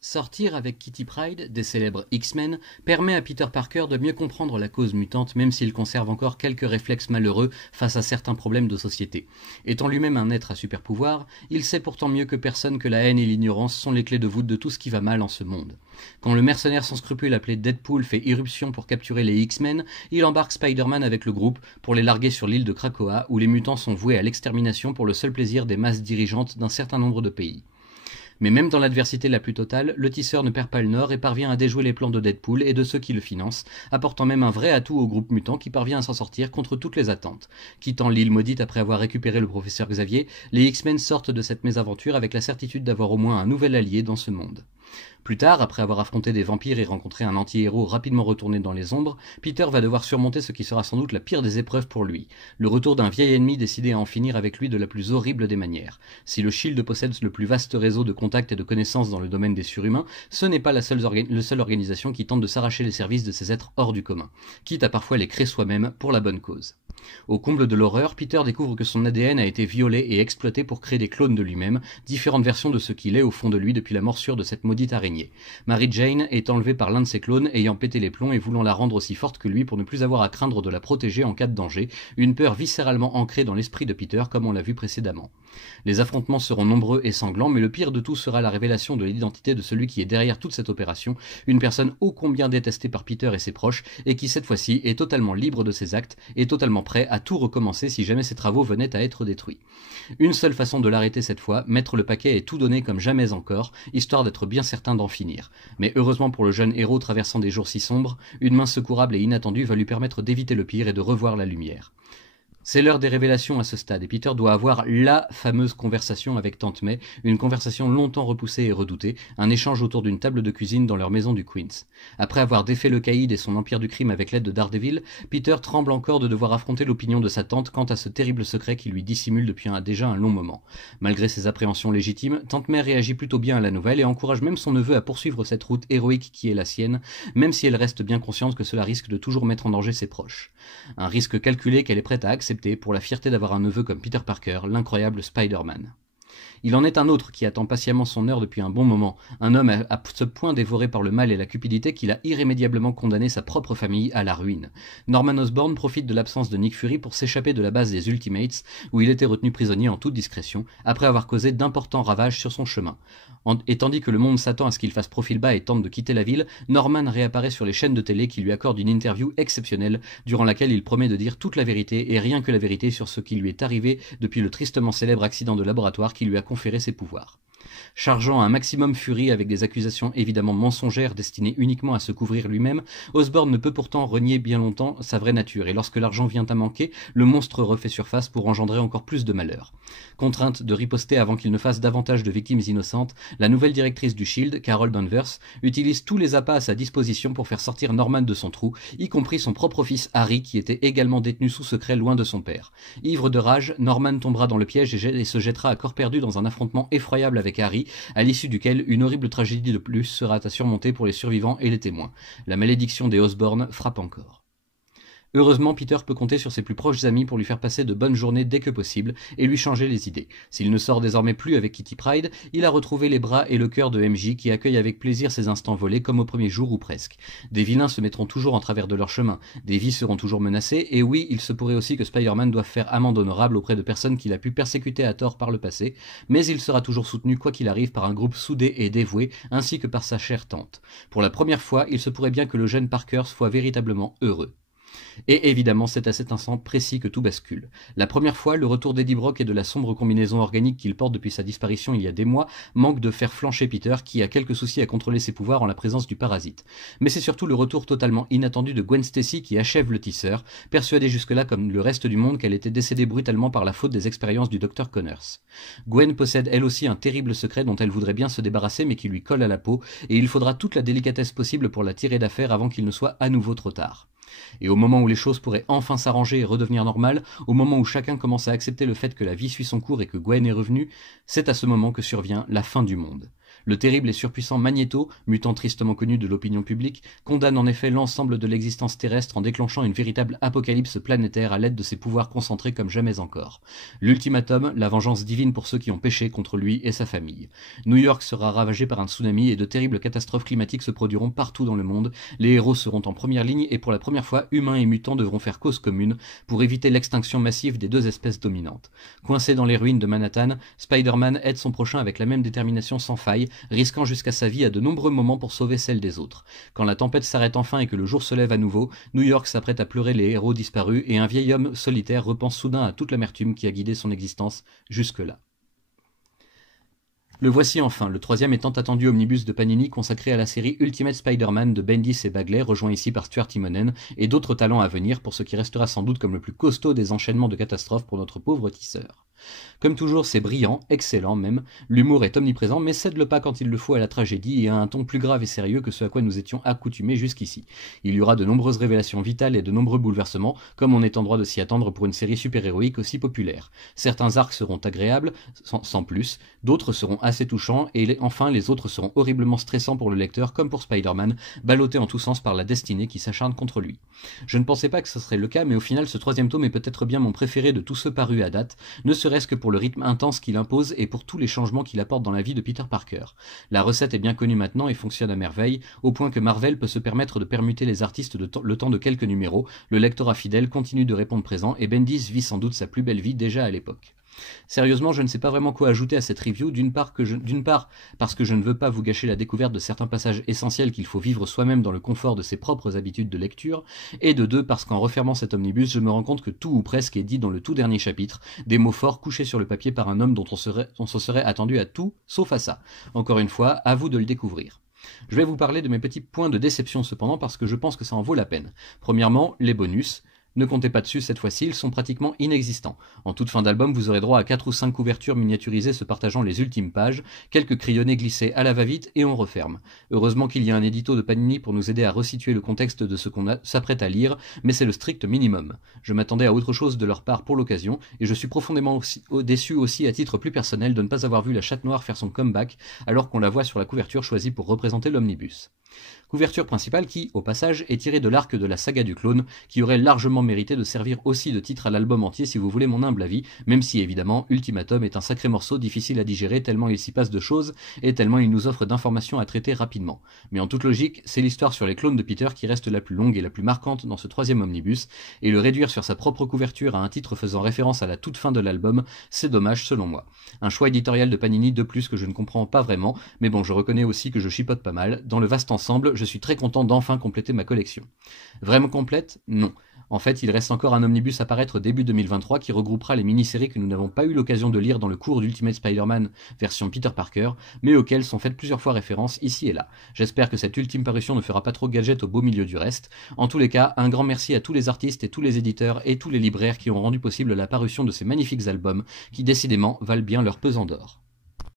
Sortir avec Kitty Pryde, des célèbres X-Men, permet à Peter Parker de mieux comprendre la cause mutante même s'il conserve encore quelques réflexes malheureux face à certains problèmes de société. Étant lui-même un être à super pouvoir, il sait pourtant mieux que personne que la haine et l'ignorance sont les clés de voûte de tout ce qui va mal en ce monde. Quand le mercenaire sans scrupules appelé Deadpool fait irruption pour capturer les X-Men, il embarque Spider-Man avec le groupe pour les larguer sur l'île de Krakoa où les mutants sont voués à l'extermination pour le seul plaisir des masses dirigeantes d'un certain nombre de pays. Mais même dans l'adversité la plus totale, le tisseur ne perd pas le nord et parvient à déjouer les plans de Deadpool et de ceux qui le financent, apportant même un vrai atout au groupe mutant qui parvient à s'en sortir contre toutes les attentes. Quittant l'île maudite après avoir récupéré le professeur Xavier, les X-Men sortent de cette mésaventure avec la certitude d'avoir au moins un nouvel allié dans ce monde. Plus tard, après avoir affronté des vampires et rencontré un anti-héros rapidement retourné dans les ombres, Peter va devoir surmonter ce qui sera sans doute la pire des épreuves pour lui, le retour d'un vieil ennemi décidé à en finir avec lui de la plus horrible des manières. Si le Shield possède le plus vaste réseau de contacts et de connaissances dans le domaine des surhumains, ce n'est pas la seule organisation qui tente de s'arracher les services de ces êtres hors du commun, quitte à parfois les créer soi-même pour la bonne cause. Au comble de l'horreur, Peter découvre que son ADN a été violé et exploité pour créer des clones de lui-même, différentes versions de ce qu'il est au fond de lui depuis la morsure de cette maudite araignée. Mary Jane est enlevée par l'un de ses clones ayant pété les plombs et voulant la rendre aussi forte que lui pour ne plus avoir à craindre de la protéger en cas de danger, une peur viscéralement ancrée dans l'esprit de Peter comme on l'a vu précédemment. Les affrontements seront nombreux et sanglants, mais le pire de tout sera la révélation de l'identité de celui qui est derrière toute cette opération, une personne ô combien détestée par Peter et ses proches, et qui cette fois-ci est totalement libre de ses actes et totalement prêt à tout recommencer si jamais ses travaux venaient à être détruits. Une seule façon de l'arrêter cette fois, mettre le paquet et tout donner comme jamais encore, histoire d'être bien certain d'en finir. Mais heureusement pour le jeune héros traversant des jours si sombres, une main secourable et inattendue va lui permettre d'éviter le pire et de revoir la lumière. C'est l'heure des révélations à ce stade et Peter doit avoir LA fameuse conversation avec Tante May, une conversation longtemps repoussée et redoutée, un échange autour d'une table de cuisine dans leur maison du Queens. Après avoir défait le caïd et son empire du crime avec l'aide de Daredevil, Peter tremble encore de devoir affronter l'opinion de sa tante quant à ce terrible secret qui lui dissimule depuis déjà un long moment. Malgré ses appréhensions légitimes, Tante May réagit plutôt bien à la nouvelle et encourage même son neveu à poursuivre cette route héroïque qui est la sienne, même si elle reste bien consciente que cela risque de toujours mettre en danger ses proches. Un risque calculé qu'elle est prête à accepter pour la fierté d'avoir un neveu comme Peter Parker, l'incroyable Spider-Man. Il en est un autre qui attend patiemment son heure depuis un bon moment, un homme à ce point dévoré par le mal et la cupidité qu'il a irrémédiablement condamné sa propre famille à la ruine. Norman Osborn profite de l'absence de Nick Fury pour s'échapper de la base des Ultimates, où il était retenu prisonnier en toute discrétion, après avoir causé d'importants ravages sur son chemin. Et tandis que le monde s'attend à ce qu'il fasse profil bas et tente de quitter la ville, Norman réapparaît sur les chaînes de télé qui lui accordent une interview exceptionnelle, durant laquelle il promet de dire toute la vérité et rien que la vérité sur ce qui lui est arrivé depuis le tristement célèbre accident de laboratoire qui lui a conféré ses pouvoirs. Chargeant un maximum Fury avec des accusations évidemment mensongères destinées uniquement à se couvrir lui-même, Osborn ne peut pourtant renier bien longtemps sa vraie nature, et lorsque l'argent vient à manquer, le monstre refait surface pour engendrer encore plus de malheur. Contrainte de riposter avant qu'il ne fasse davantage de victimes innocentes, la nouvelle directrice du Shield, Carol Danvers, utilise tous les appâts à sa disposition pour faire sortir Norman de son trou, y compris son propre fils Harry qui était également détenu sous secret loin de son père. Ivre de rage, Norman tombera dans le piège et se jettera à corps perdu dans un affrontement effroyable avec Harry, à l'issue duquel une horrible tragédie de plus sera à surmonter pour les survivants et les témoins. La malédiction des Osborn frappe encore. Heureusement, Peter peut compter sur ses plus proches amis pour lui faire passer de bonnes journées dès que possible et lui changer les idées. S'il ne sort désormais plus avec Kitty Pryde, il a retrouvé les bras et le cœur de MJ qui accueille avec plaisir ses instants volés comme au premier jour ou presque. Des vilains se mettront toujours en travers de leur chemin, des vies seront toujours menacées et oui, il se pourrait aussi que Spider-Man doive faire amende honorable auprès de personnes qu'il a pu persécuter à tort par le passé, mais il sera toujours soutenu quoi qu'il arrive par un groupe soudé et dévoué ainsi que par sa chère tante. Pour la première fois, il se pourrait bien que le jeune Parker soit véritablement heureux. Et évidemment, c'est à cet instant précis que tout bascule. La première fois, le retour d'Eddie Brock et de la sombre combinaison organique qu'il porte depuis sa disparition il y a des mois manque de faire flancher Peter, qui a quelques soucis à contrôler ses pouvoirs en la présence du parasite. Mais c'est surtout le retour totalement inattendu de Gwen Stacy qui achève le tisseur, persuadée jusque-là comme le reste du monde qu'elle était décédée brutalement par la faute des expériences du Dr Connors. Gwen possède elle aussi un terrible secret dont elle voudrait bien se débarrasser mais qui lui colle à la peau, et il faudra toute la délicatesse possible pour la tirer d'affaire avant qu'il ne soit à nouveau trop tard. Et au moment où les choses pourraient enfin s'arranger et redevenir normales, au moment où chacun commence à accepter le fait que la vie suit son cours et que Gwen est revenue, c'est à ce moment que survient la fin du monde. Le terrible et surpuissant Magneto, mutant tristement connu de l'opinion publique, condamne en effet l'ensemble de l'existence terrestre en déclenchant une véritable apocalypse planétaire à l'aide de ses pouvoirs concentrés comme jamais encore. L'ultimatum, la vengeance divine pour ceux qui ont péché contre lui et sa famille. New York sera ravagée par un tsunami et de terribles catastrophes climatiques se produiront partout dans le monde. Les héros seront en première ligne et pour la première fois, humains et mutants devront faire cause commune pour éviter l'extinction massive des deux espèces dominantes. Coincé dans les ruines de Manhattan, Spider-Man aide son prochain avec la même détermination sans faille, risquant jusqu'à sa vie à de nombreux moments pour sauver celle des autres. Quand la tempête s'arrête enfin et que le jour se lève à nouveau, New York s'apprête à pleurer les héros disparus et un vieil homme solitaire repense soudain à toute l'amertume qui a guidé son existence jusque-là. Le voici enfin, le troisième et tant attendu omnibus de Panini consacré à la série Ultimate Spider-Man de Bendis et Bagley, rejoint ici par Stuart Immonen et d'autres talents à venir pour ce qui restera sans doute comme le plus costaud des enchaînements de catastrophes pour notre pauvre tisseur. Comme toujours, c'est brillant, excellent même, l'humour est omniprésent mais cède le pas quand il le faut à la tragédie et à un ton plus grave et sérieux que ce à quoi nous étions accoutumés jusqu'ici. Il y aura de nombreuses révélations vitales et de nombreux bouleversements, comme on est en droit de s'y attendre pour une série super-héroïque aussi populaire. Certains arcs seront agréables, sans plus, d'autres seront assez touchants, et enfin les autres seront horriblement stressants pour le lecteur comme pour Spider-Man, ballotté en tous sens par la destinée qui s'acharne contre lui. Je ne pensais pas que ce serait le cas, mais au final ce troisième tome est peut-être bien mon préféré de tous ceux parus à date, ne serait-ce que pour le rythme intense qu'il impose et pour tous les changements qu'il apporte dans la vie de Peter Parker. La recette est bien connue maintenant et fonctionne à merveille, au point que Marvel peut se permettre de permuter les artistes le temps de quelques numéros, le lectorat fidèle continue de répondre présent et Bendis vit sans doute sa plus belle vie déjà à l'époque. Sérieusement, je ne sais pas vraiment quoi ajouter à cette review, d'une part parce que je ne veux pas vous gâcher la découverte de certains passages essentiels qu'il faut vivre soi-même dans le confort de ses propres habitudes de lecture, et de deux parce qu'en refermant cet omnibus, je me rends compte que tout ou presque est dit dans le tout dernier chapitre, des mots forts couchés sur le papier par un homme dont on se serait attendu à tout, sauf à ça. Encore une fois, à vous de le découvrir. Je vais vous parler de mes petits points de déception cependant parce que je pense que ça en vaut la peine. Premièrement, les bonus. Ne comptez pas dessus cette fois-ci, ils sont pratiquement inexistants. En toute fin d'album, vous aurez droit à 4 ou 5 couvertures miniaturisées se partageant les ultimes pages, quelques crayonnés glissés à la va-vite et on referme. Heureusement qu'il y a un édito de Panini pour nous aider à resituer le contexte de ce qu'on s'apprête à lire, mais c'est le strict minimum. Je m'attendais à autre chose de leur part pour l'occasion, et je suis profondément déçu aussi à titre plus personnel de ne pas avoir vu la chatte noire faire son comeback, alors qu'on la voit sur la couverture choisie pour représenter l'omnibus. Couverture principale qui, au passage, est tirée de l'arc de la saga du clone, qui aurait largement mérité de servir aussi de titre à l'album entier si vous voulez mon humble avis, même si évidemment Ultimatum est un sacré morceau difficile à digérer tellement il s'y passe de choses et tellement il nous offre d'informations à traiter rapidement. Mais en toute logique, c'est l'histoire sur les clones de Peter qui reste la plus longue et la plus marquante dans ce troisième omnibus, et le réduire sur sa propre couverture à un titre faisant référence à la toute fin de l'album, c'est dommage selon moi. Un choix éditorial de Panini de plus que je ne comprends pas vraiment, mais bon, je reconnais aussi que je chipote pas mal. Dans le vaste ensemble, je suis très content d'enfin compléter ma collection. Vraiment complète? Non. En fait, il reste encore un omnibus à paraître début 2023 qui regroupera les mini-séries que nous n'avons pas eu l'occasion de lire dans le cours d'Ultimate Spider-Man version Peter Parker, mais auxquelles sont faites plusieurs fois référence ici et là. J'espère que cette ultime parution ne fera pas trop gadget au beau milieu du reste. En tous les cas, un grand merci à tous les artistes et tous les éditeurs et tous les libraires qui ont rendu possible la parution de ces magnifiques albums qui décidément valent bien leur pesant d'or.